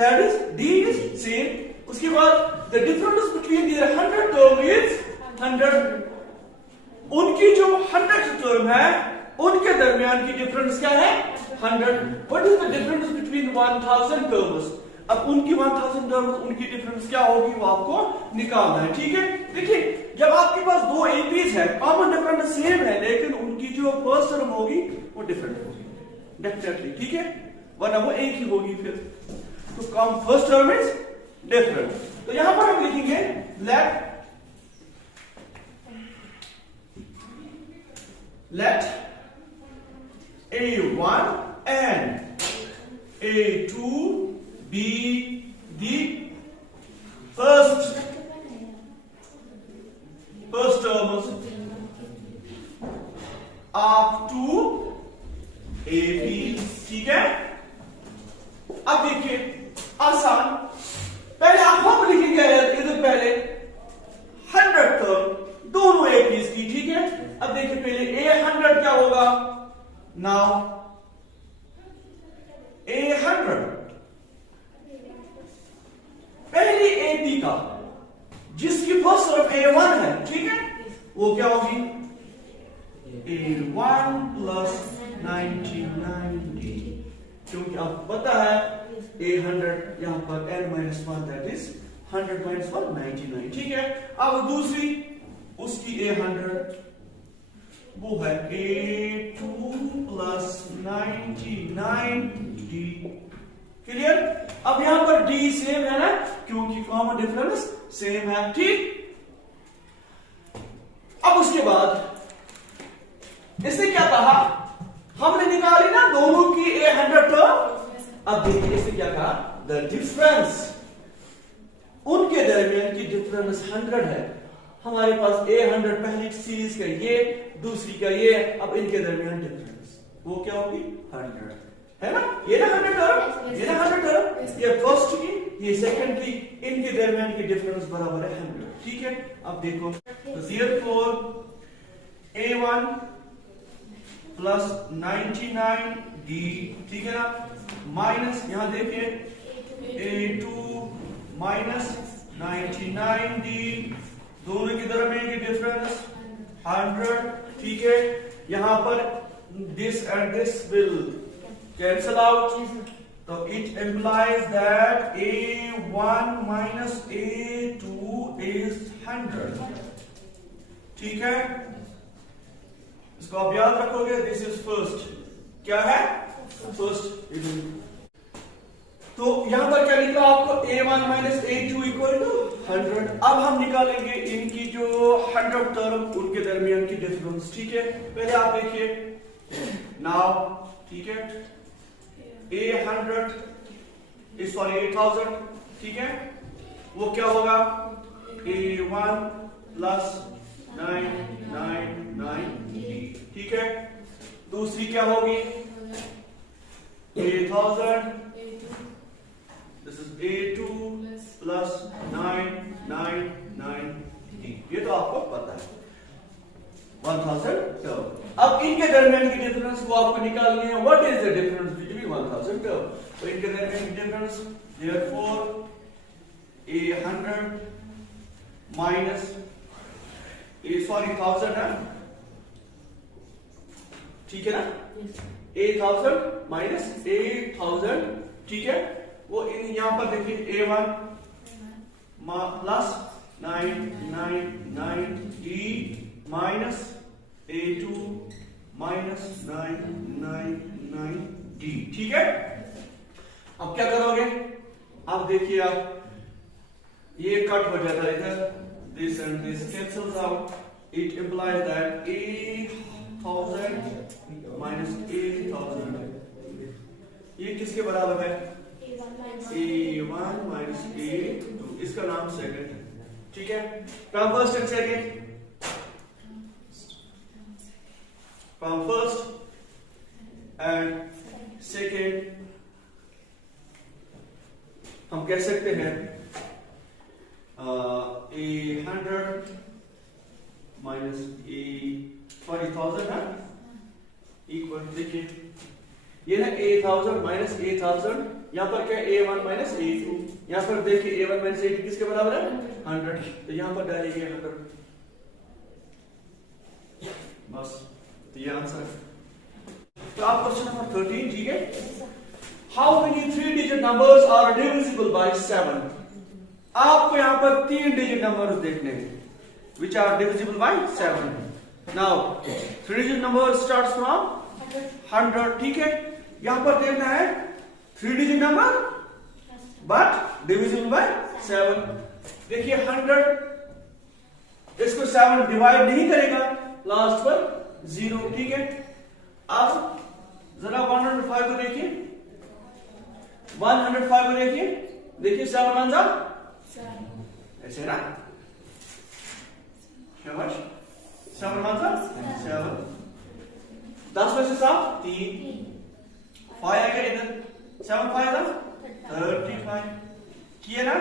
That is D is same. उसके बाद the difference between their 100 term is 100। उनकी जो 100 टर्म है उनके दरमियान की डिफरेंस क्या है 100। What is the difference between 1000 terms? अब उनकी 1000 टर्म्स उनकी डिफरेंस क्या होगी वो आपको निकालना है। ठीक है, देखिए जब आपके पास दो एपीज है, कॉमन डिफरेंस सेम है, लेकिन उनकी जो फर्स्ट टर्म होगी वो डिफरेंट होगी डेफिनेटली। ठीक है, वरना वो एक ही होगी फिर। तो come first term is different. तो यहां पर हम लिखेंगे let A1 and A2 be the first terms up to AB। ठीक है, अब देखिए आसान, पहले आप हम लिखेंगे इधर पहले 100 टर्म दोनों एपीज की। ठीक है, अब देखिए पहले A100 क्या होगा, नाउ A100 पहली एपी का जिसकी फर्स्ट तरफ A1 है, ठीक है, वो क्या होगी A1 प्लस 99D, क्योंकि आपको पता है A100 यहां पर n-1 दैट इज 100 minus 1 99। ठीक है, अब दूसरी उसकी A100 वो है A2 प्लस 99D। क्लियर? अब यहां पर D सेम है ना, क्योंकि कॉमन डिफरेंस सेम है। ठीक, अब उसके बाद इसने क्या कहा, हमने निकाली ना दोनों की A100 टर्म। अब देखिए इसने क्या कहा, द डिफरेंस उनके दरमियान की डिफरेंस 100 है। हमारे पास A100 पहली सीरीज का ये, दूसरी का ये, अब इनके दरमियान डिफरेंस वो क्या होगी 100 है ना। ये ना 100 टर्म, ये ना 100 टर्म, ये फर्स्ट की, ये सेकंड की, इनके दरमियान की डिफरेंस बराबर है 100। ठीक है, अब देखो तो therefore A1 प्लस 99D, ठीक है ना, माइनस यहां देखिए A2 माइनस 99D, दोनों की दरमियान की डिफरेंस 100। ठीक है, यहां पर this and this will cancel out, तो it implies that A1 minus A2 is 100। ठीक है, इसको आप याद रखोगे, दिस इज फर्स्ट, क्या है फर्स्ट। तो यहां पर क्या लिखा आपको A1 minus A2 equal to 100। अब हम निकालेंगे इनकी जो 100 टर्म उनके दरमियान की डिफरेंस। ठीक है, पहले आप देखिए नाउ, ठीक है, A1000, ठीक है, वो क्या होगा A1 प्लस 999D। ठीक है, दूसरी क्या होगी A1000, this is A2 plus 999D। ये तो आपको पता है 1000 टर्म। अब इनके दरमियान की डिफरेंस वो आपको निकालनी है, what is the difference between 1000 term. तो इनके दरमियान की डिफरेंस therefore A100 माइनस 1000 है, ठीक है ना, A1000 माइनस 8000। ठीक है, वो यहां पर देखिए A1 plus 999D minus A2 minus 999D। ठीक है, अब क्या करोगे, अब देखिए आप ये कट हो जाता है इधर, this and this cancels out, it implies that 8000 minus 8000 ये किसके बराबर है A1 माइनस A2, इसका नाम सेकंड है। ठीक है, from first and second, from first and second हम कह सकते हैं A100 माइनस 1000 है इक्वल, देखिए ये ना 8000 माइनस 8000 यहाँ पर क्या a1 माइनस a2, यहाँ पर देखिए a1 माइनस a2 किसके बराबर है 100, तो यहाँ पर डालेंगे 100 बस, तो ये आंसर है। तो आप क्वेश्चन नंबर 13, ठीक है, how many 3 digit numbers are divisible by 7। आपको यहाँ पर 3 डिजिट नंबर्स देखने हैं which are divisible by 7. Now 3 digit number starts from 100, ठीक है, यहां पर देखना है 3 digit number but divisible by 7. देखिए 100, इसको 7 डिवाइड नहीं करेगा, लास्ट पर 0, ठीक है। अब जरा 105 को देखिए, 105 को देखिए, देखिए 7 वन जा ऐसे ना, शाबाश, 7 वन जा 7, 10 में से 7 3, 5 आएगा इधर, 7 5 जा 35, किए ना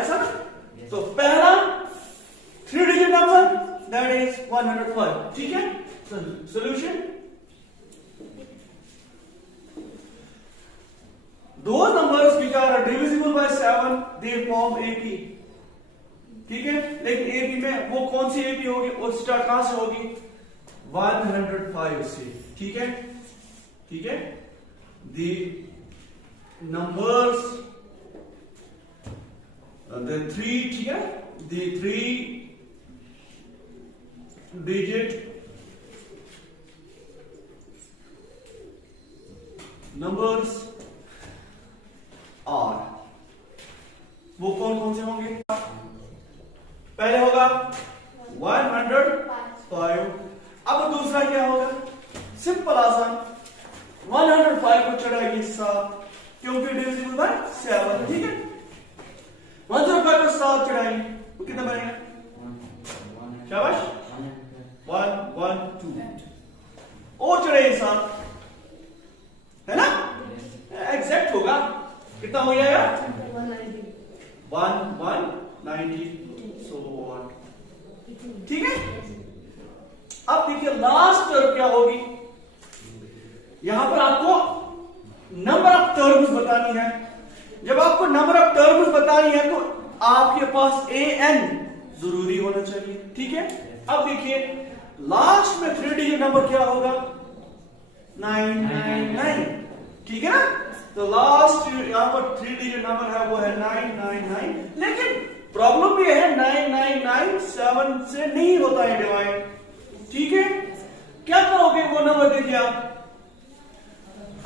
ऐसा। तो पहला 3 डिजिट नंबर दैट इज 105, ठीक है। Solution, those numbers which are divisible by 7 they form AP, ठीक है। लेकिन AP में वो कौन सी AP होगी, और स्टार्ट कहां से होगी 105 से, ठीक है, ठीक है। the numbers the 3, ठीक है, the 3 digit numbers आर, वो कौन कौन से होंगे, पहले होगा 105, अब दूसरा क्या होगा, सिंपल आसान, 105 को चढ़ाइए 7 क्योंकि डिविजिबल बाय 7, ठीक है। 105 को 7 चढ़ाइए, वो कितना बनेगा, शाबाश, 1 1 2 और चढ़ाइए 7, है ना, एग्जैक्ट होगा, कितना हो जाएगा 190, so on, ठीक है। अब देखिए लास्ट टर्म क्या होगी, यहां पर आपको नंबर ऑफ टर्म्स बतानी है। जब आपको नंबर ऑफ टर्म्स बतानी है तो आपके पास an जरूरी होना चाहिए, ठीक है। अब देखिए लास्ट में 3 डिजिट नंबर क्या होगा 999, ठीक है ना। तो लास्ट यहां पर 3 डिजिट नंबर है वो है 999, लेकिन प्रॉब्लम ये है 999 7 से नहीं होता है डिवाइड, ठीक है। क्या करोगे वो नंबर देखिए आप,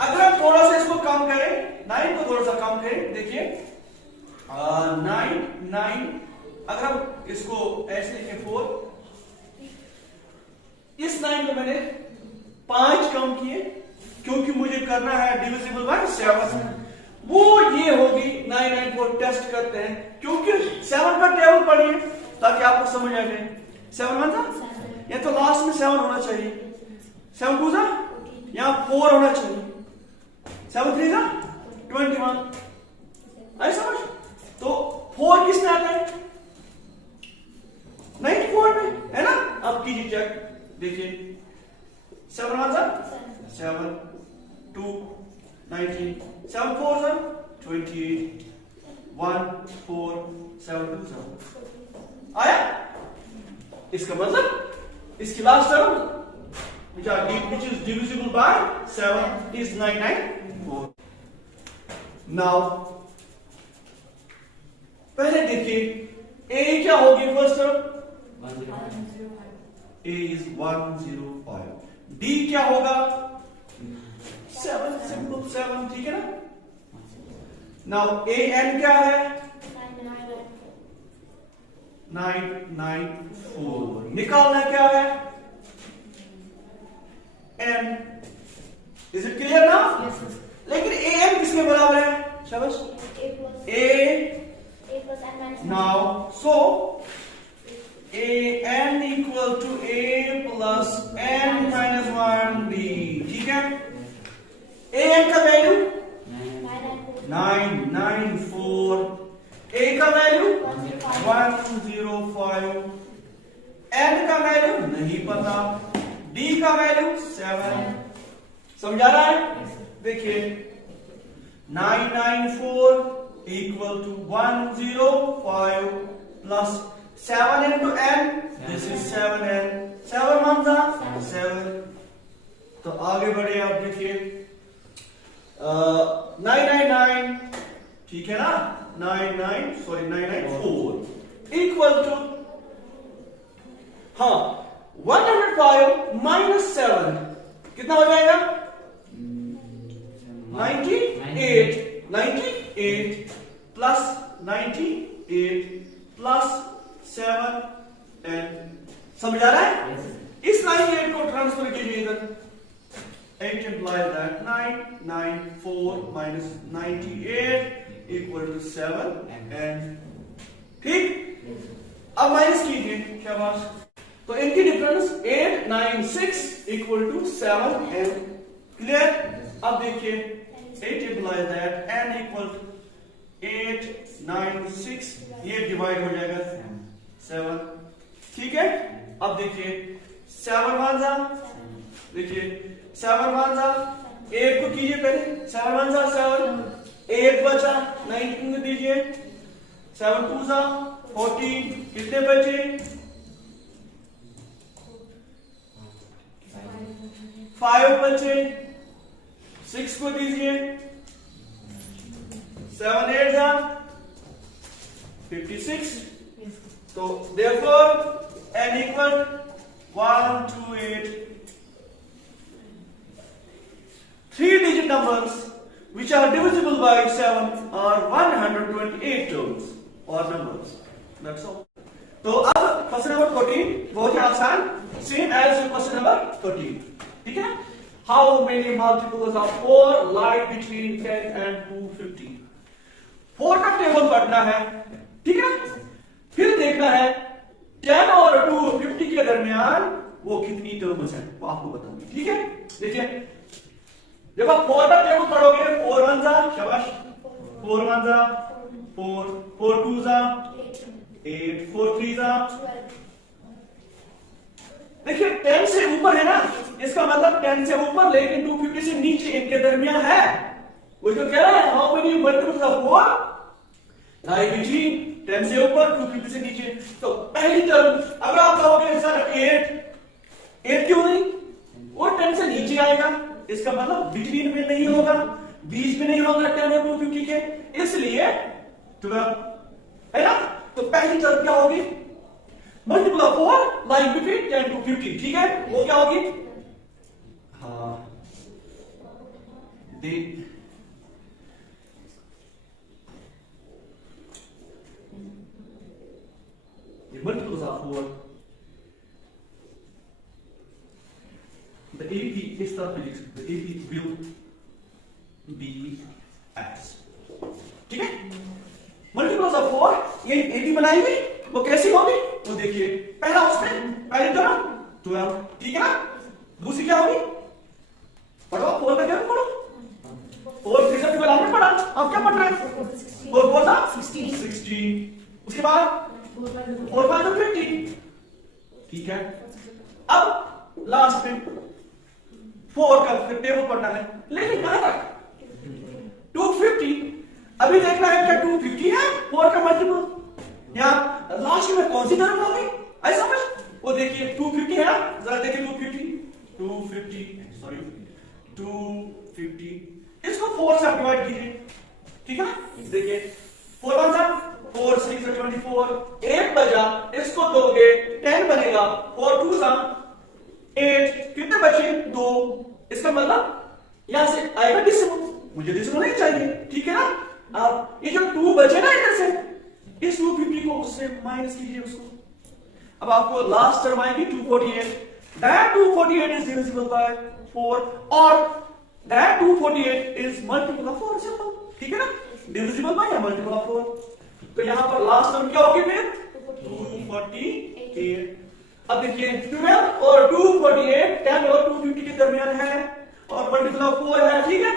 अगर आप थोड़ा सा इसको कम करें, 9 को थोड़ा सा कम करें, देखिए 9 अगर हम इसको ऐसे लिखें 4, इस 9 को मैंने 5 कम किए क्योंकि मुझे करना है डिविजिबल बाय 7, वो ये होगी 994। टेस्ट करते हैं क्योंकि 7 का टेबल पढ़िए ताकि आपको समझ आ जाए। 7 वन था, ये तो लास्ट में 7 होना चाहिए, 7 टू था, यहां 4 होना चाहिए, 7 3 था 21, ऐसा समझ। तो 4 किसमें आता है 94 में, है ना। अब कीजिए चेक, देखिए 7 वन था 7 2 19, 7 4 था 28, 1 4 7 2 7 आया। इसका मतलब इसकी last term which is divisible by 7 is 994। Now पहले देखिए a क्या होगी first term, a is 105, d क्या होगा 7, सिंपल 7, ठीक है ना। नाउ an क्या है 994, निकालना क्या है n, इज इट क्लियर ना। लेकिन an किसके बराबर है, शाबाश, a now so an equal to a plus n minus 1d, ठीक है। an का वैल्यू 994, a का वैल्यू 105, n का वैल्यू नहीं पता, d का वैल्यू 7, समझा रहा है। देखिए 994 equal to 105 plus 7 into n. This is 7n. 7 1 7. तो आगे बढ़े आप देखिए 999, ठीक है ना, 994 इक्वल टू 105 माइनस 7 कितना हो जाएगा 98 प्लस 98 प्लस 7 एंड समझ आ रहा है? इस 98 को ट्रांसफर कीजिए इधर. 8 implies that 994 minus 98 equal to 7 and ठीक. अब माइनस कीजिए, शाबाश. तो इनकी difference 896 equal to 7 and clear. अब देखिए 8 implies that n equal to 896 ये डिवाइड हो जाएगा 7, ठीक है. अब देखिए 7 1 देखिए 7 1 8 को कीजिए पहले. 7 1 7 8 बचा 19 को दीजिए. 7 2 14 कितने बचे 5 बचे. 6 को दीजिए. 7 8 56. तो therefore n equal 128. 3-digit numbers which are divisible by 7 are 128 terms or numbers. That's all. तो अब क्वेश्चन नंबर 14 बहुत ही आसान, सेम एज क्वेश्चन नंबर 13, ठीक है. How many multiples of 4 lie between 10 and 250? 4 का टेबल पढ़ना है, ठीक है. फिर देखना है 10 और 250 के दरमियान वो कितनी टर्म्स हैं वो आपको बताऊंगी, ठीक है. देखिए जब आप 4 का टेबल पढ़ोगे 4 1 शाबाश 4 1 4 4 2 8 4 3 देखिए 10 से ऊपर है ना, इसका मतलब 10 से ऊपर लेकिन 250 से नीचे इनके दरमियान है. वो जो कह रहा है how many multiples of 4 lie between 10 से ऊपर 250 से नीचे. तो पहली टर्म अगर आप कहोगे सर 8 क्यों नहीं, वो 10 से नीचे आएगा, इसका मतलब बिटवीन में नहीं होगा, बीच में नहीं होगा 10 और 250 के, इसलिए 12 है ना. तो पहली टर्म क्या होगी multiple of 4 like between 10 to 50, ठीक है. वो क्या होगी multiples of 4. The AP इस तरह पे लिख सकते हैं, AP will be as, ठीक है. मल्टीपल्स ऑफ 4 ये AP बनाएंगे, वो कैसी होगी वो देखिए. पहला उसमें पहली टर्म 12, ठीक है ना. दूसरी क्या होगी पढ़ो 4 का क्या पढ़ो 4 3 से पहले आपने पढ़ा, अब क्या पढ़ रहे हैं 4 4 16. उसके बाद 4 5 50, ठीक है. अब लास्ट में 4 का टेबल पढ़ना है, लेकिन कहां तक 250. अभी देखना है क्या 250 है 4 का मल्टीपल, या लास्ट में कौन सी टर्म होगी ऐसा समझ. वो देखिए 250 है ना, जरा देखिए 250 इसको 4 से डिवाइड कीजिए, ठीक है. देखिए 4 1 4 6 24 8 बचा, इसको दोगे 10 बनेगा. 4 2 8 कितने बचे 2, इसका मतलब यहां से आएगा डिसिमल, मुझे डिसिमल नहीं चाहिए, ठीक है ना. अब ये जो 2 बचे ना इधर से, इस 250 को उससे माइनस कीजिए उसको. अब आपको लास्ट टर्म आएगी 248. that 248 is divisible by 4 और that 248 is multiple of 4, simple, ठीक है ना. डिविजिबल बाय या मल्टीपल ऑफ 4. तो यहां पर लास्ट टर्म क्या होगी फिर 248. अब देखिए 12 और 248 10 और 250 के दरमियान है और मल्टीपल ऑफ 4 है, ठीक है.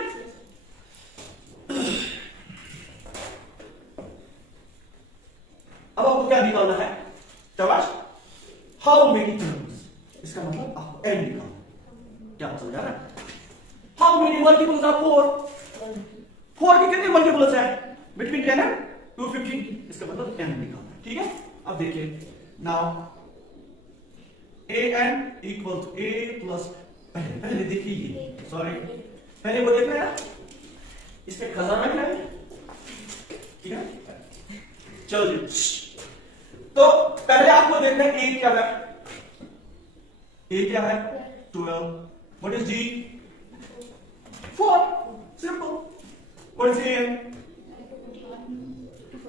अब आपको क्या निकालना है शाबाश हाउ मेनी टर्म्स, इसका मतलब आपको n निकालना. क्या समझ आ रहा है. हाउ मेनी मल्टीपल्स ऑफ 4 4 के कितने मल्टीपल्स है बिटवीन 10 एंड 250? इसका मतलब n निकालना है, ठीक है। अब देखिए now an equal to a plus, पहले देखिए ये, सॉरी पहले वो देखना है इसके कलर में क्या है, ठीक है। चलो जी, तो पहले आपको देखना है a क्या है, a क्या है 12, what is g 4, simple, what is an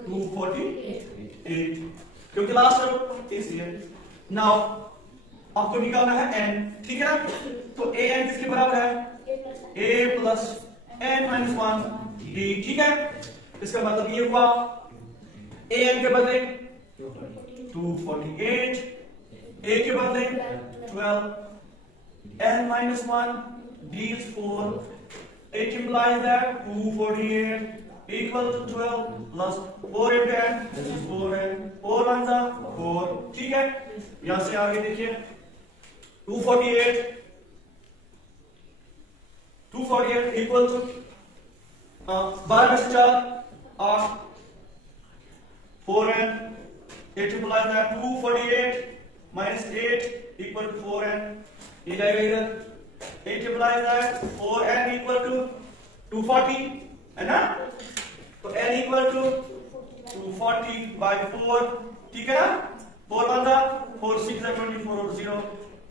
248, क्योंकि last term is here। Now आपको निकालना है n, ठीक है। तो a n किसके बराबर है a plus n minus 1 d, ठीक है। इसका मतलब ये हुआ a n के बदले 248, a के बदले 12, n minus 1 d is 4, it implies that 248 equal to 12 plus 4 into n, this is 4n, 4 ones are 4, ठीक है। यहां से आगे देखिए 248 इक्वल टू 12 में से 4 8, 4n, it implies that 248 minus 8 equal to 4n, ये जाएगा इधर, it implies that 4n equal to 240, है ना। तो n equal to 240 by 4, ठीक है ना। 4 1 4 6 24 और 0,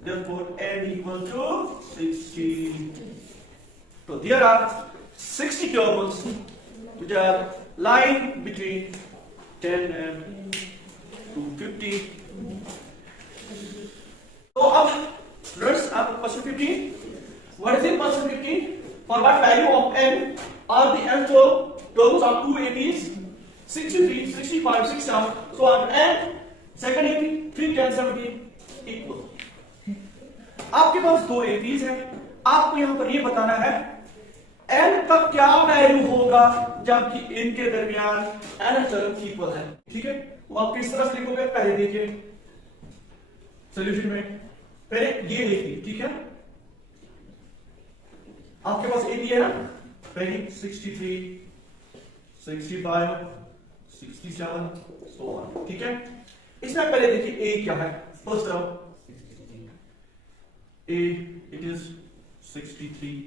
therefore n equal to 60. So there are 60 terms which are lying between 10 and 250. So अब let's up question 15. What is in question 15? For what value of n are the n terms of two ABs 63, 65, 67, so on, and second AB 3, 10, 17 equal. आपके पास दो ABs हैं, आपको यहां पर ये बताना है n का क्या वैल्यू होगा जबकि इनके दरमियान n टर्म इक्वल है, ठीक है। वो आप किस तरह से लिखोगे, पहले देखिए सॉल्यूशन में, पहले ये देखिए, ठीक है। आपके पास AB है ना, पहले 63, 65, 67, so on, ठीक है। इसमें पहले देखिए A क्या है, first term A, it is 63,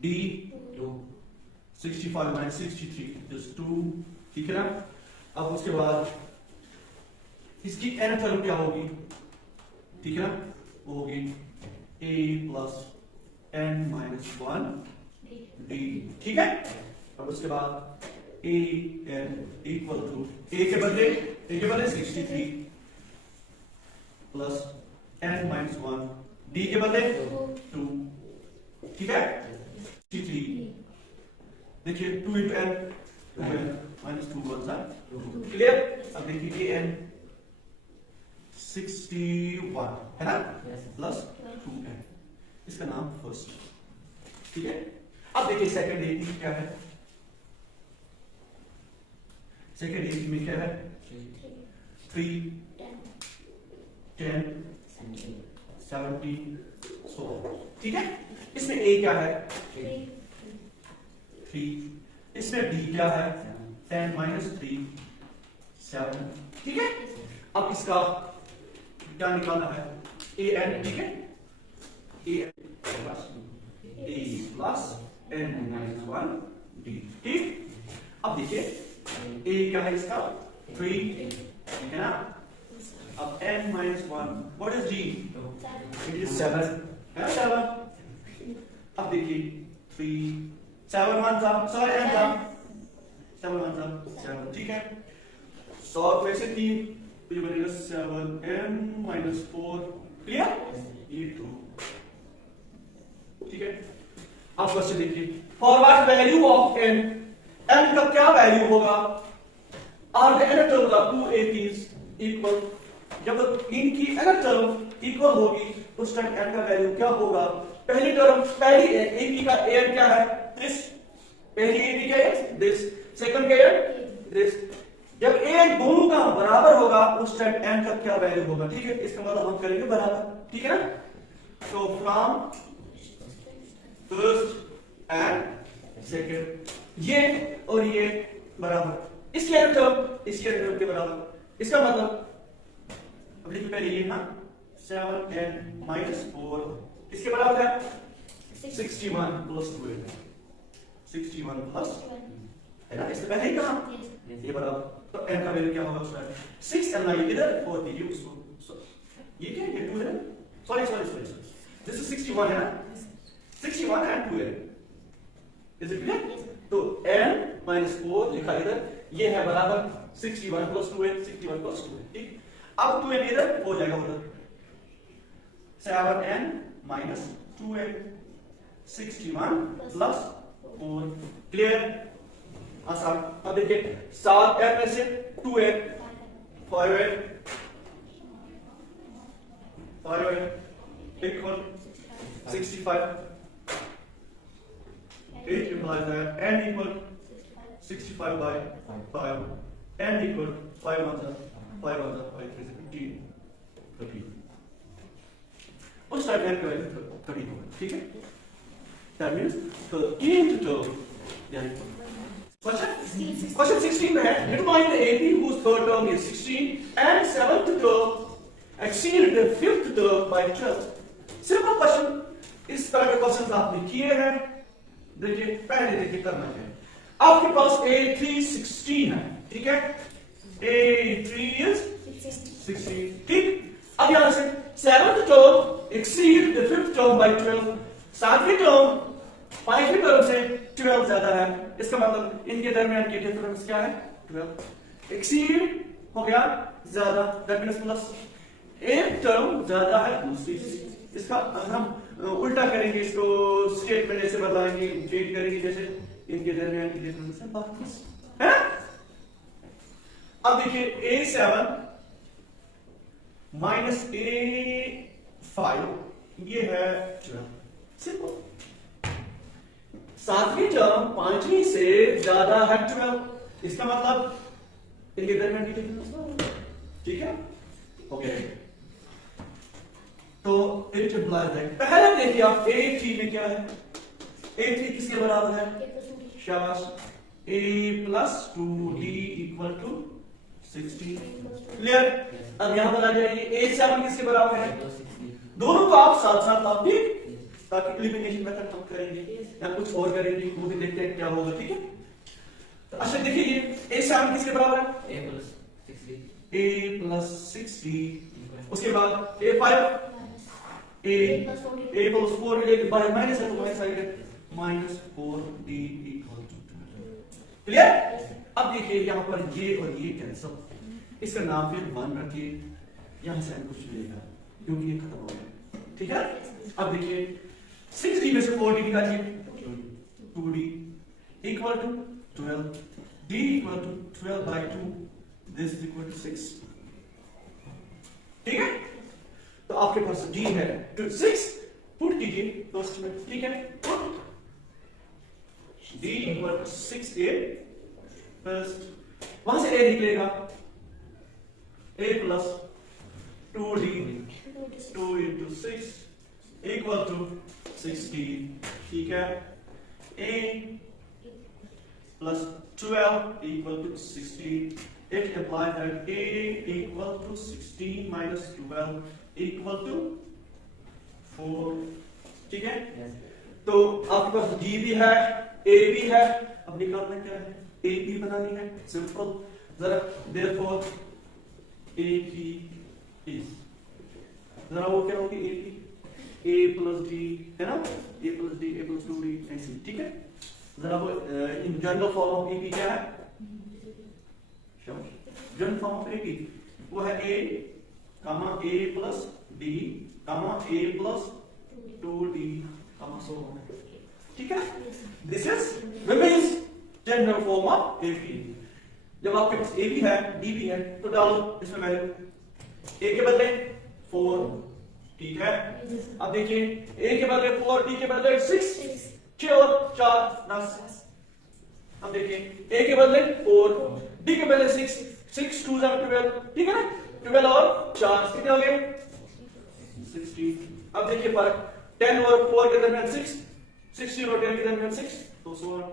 D 65 minus 63 is 2, ठीक है ना। अब उसके बाद इसकी n टर्म क्या होगी, ठीक है ना, वो होगी A plus n minus 1 D, ठीक है। अब उसके बाद A n equal to A के बदले 63 प्लस n माइनस 1 D के बदले 2, ठीक है। 63 देखिए 2 into n माइनस 2 वन सा, क्लियर। अब देखिए n 61 है ना, प्लस 2n, इसका नाम फर्स्ट, ठीक है। अब देखिए सेकंड AB क्या है, सेकंड AB में क्या है 3, 10, 17, so, ठीक है। इसमें A क्या है 3, इसमें B क्या है 10 minus 3, 7, ठीक है। अब इसका क्या निकालना है an, ठीक है, a plus n minus 1 d, ठीक। अब देखिए a क्या है इसका 3, ठीक है ना। अब n minus 1, what is d, it is 7, है ना 7। अब देखिए 3, 7 1 सा, सॉरी n सा, 7 1 सा 7, ठीक है। 100 में से 3 तो ये बनेगा 7n minus 4, क्लियर, ये 2, ठीक है। अब क्वेश्चन देखिए, for what value of n, n का क्या वैल्यू होगा, are the n terms of two ABs equal, जब इनकी n टर्म इक्वल होगी उस टाइम n का वैल्यू क्या होगा। पहली टर्म, पहली AB का an क्या है दिस, पहली AB का है दिस, सेकंड का है दिस। जब an दोनों का बराबर होगा उस टाइम n का क्या वैल्यू होगा, ठीक है। इसका मतलब हम करेंगे बराबर, ठीक है ना। तो फ्रॉम फर्स्ट एंड सेकंड ये और ये बराबर इसके टर्म के बराबर। इसका मतलब अब लिखिए पहले ये ना 7n माइनस 4 किसके बराबर है 61 प्लस 2 61 प्लस है ना, इससे पहले ही कहा ये बराबर, तो n का वैल्यू क्या होगा उसका 6 n लाइए इधर 4 दीजिए उसको, ये क्या है 2 है, सॉरी दिस इज 61 है ना, 61 and 2 है, इज इट क्लियर? तो n माइनस 4 लिखा इधर, ये है बराबर 61 प्लस 2 है, 61 प्लस 2 है, ठीक। अब 2 n इधर हो जाएगा उधर 7n minus 2n 61 plus 4, clear आसान। अब देखिए 7n में से 2n 5n equal 65, 8 implies that n equal 65 by 5, n equal 5 on the 5 3 15 13, उस टाइप n का वैल्यू 13 होगा, ठीक है। That means 13th term, Question 16 में है, determine the AP whose third term is 16 and seventh term exceed the fifth term by 12. Simple question, इस तरह के क्वेश्चन आपने किए हैं, देखिए पहले देखिए करना है। आपके पास A3 16 है, ठीक है, A3 is 16, ठीक। अब यहां से seventh term exceed the fifth term by 12, सातवीं टर्म पांचवी टर्म से 12 ज्यादा है, इसका मतलब इनके दरमियान की डिफरेंस क्या है 12, एक्सीड हो गया ज्यादा, दैट मींस प्लस, एक टर्म ज्यादा है दूसरी से। इसका हम उल्टा करेंगे, इसको स्टेटमेंट ऐसे बदलाएंगे, चेंज करेंगे जैसे इनके दरमियान की डिफरेंस है वापस, है। अब देखिए A7 माइनस A5 ये है 12, सिंपल। सातवीं टर्म पांचवी से ज्यादा है 12, इसका मतलब इनके दरमियान की डिफरेंस, ठीक है, ओके। तो इट इम्प्लाइज दैट, पहले देखिए आप A3 में क्या है, A3 किसके बराबर है, शाबाश, A plus 2D equal to 16, clear. अब यहां पर आ जाइए A7 किसके बराबर है, दोनों को आप साथ साथ आप भी, ताकि एलिमिनेशन मेथड हम करेंगे या कुछ और करेंगे, वो भी देखते हैं क्या होगा, ठीक है। तो अच्छा देखिए ये A7 किसके बराबर है, A प्लस 60, उसके बाद A5 A plus 4 related by minus है, तो माइनस आएगा minus 4D equal to 12, clear. अब देखिए यहां पर ये और ये कैंसिल, इसका नाम फिर 1 रखिए, यहां से कुछ मिलेगा क्योंकि ये खत्म हो गया, ठीक है। अब देखिए 6D में से 4D निकालिए, 2D equal to 12, D equal to 12 by 2, this is equal to 6, ठीक है। तो आपके पास D है 6, पुट कीजिए फर्स्ट में, ठीक है, put D equal to 6A first, वहां से A निकलेगा A plus 2D 2 into 6 equal to 16, ठीक है। A plus 12 equal to 16. It implies that A equal to 16 minus 12 equal to 4, ठीक है। तो आपके पास D भी है, A भी है, अब निकालना क्या है, AP बनानी है, सिंपल। जरा therefore AP is, जरा वो क्या होगी AP, A प्लस D है ना, A plus D, A plus 2D ऐसे, ठीक है। जरा वो in general form of AP क्या है, जनरल फॉर्म ऑफ AP वो है A comma A plus D comma A plus 2D comma so on, ठीक है। This is remains general form of AP। जब आपके पास A भी है D भी है तो डालो इसमें वैल्यू, A के बदले 4, ठीक है। अब देखिए A के बदले 4, D के बदले 6, 6 और 4 10। अब देखिए A के बदले 4, D के बदले 6, 6 2 12, ठीक है ना, 12 और 4 कितने हो गए 16। अब देखिए फर्क 10 और 4 के दरमियान 6, 16 और 10 के दरमियान 6, तो 16